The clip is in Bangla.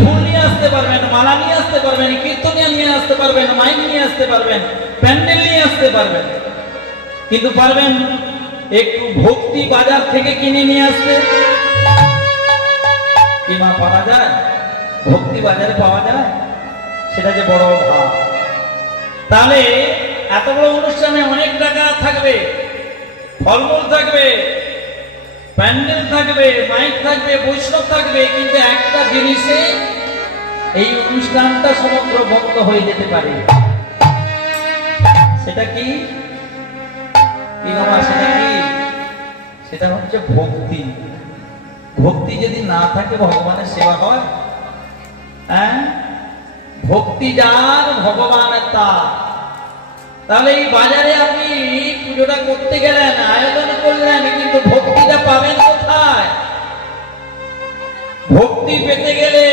ফুল নিয়ে আসতে পারবেন, মালা নিয়ে আসতে পারবেন, কীর্তনিয়া নিয়ে আসতে পারবেন, মাইক নিয়ে আসতে পারবেন, প্যান্ডেল নিয়ে আসতে পারবেন, কিন্তু পারবেন একটু ভক্তি বাজার থেকে কিনে নিয়ে আসতে? কি মা পাওয়া যায়? ভক্তি বাজারে পাওয়া যায়? সেটা যে বড় ভাব। তাহলে এত বড় অনুষ্ঠানে অনেক টাকা থাকবে, ফলমূল থাকবে, প্যান্ডেল থাকবে, মাইক থাকবে, বৈষ্ণব থাকবে, কিন্তু একটা জিনিসে এই অনুষ্ঠানটা সমগ্র বন্ধ হয়ে যেতে পারে। সেটা কি? সেটা কি? সেটা হচ্ছে ভক্তি। ভক্তি যদি না থাকে ভগবানের সেবা হয়? হ্যাঁ, ভক্তি যার ভগবানের তার। তাহলে এই বাজারে আপনি পুজোটা করতে গেলেন, আয়োজন করলেন, কিন্তু ভক্তিটা পাবেন কোথায়? ভক্তি পেতে গেলে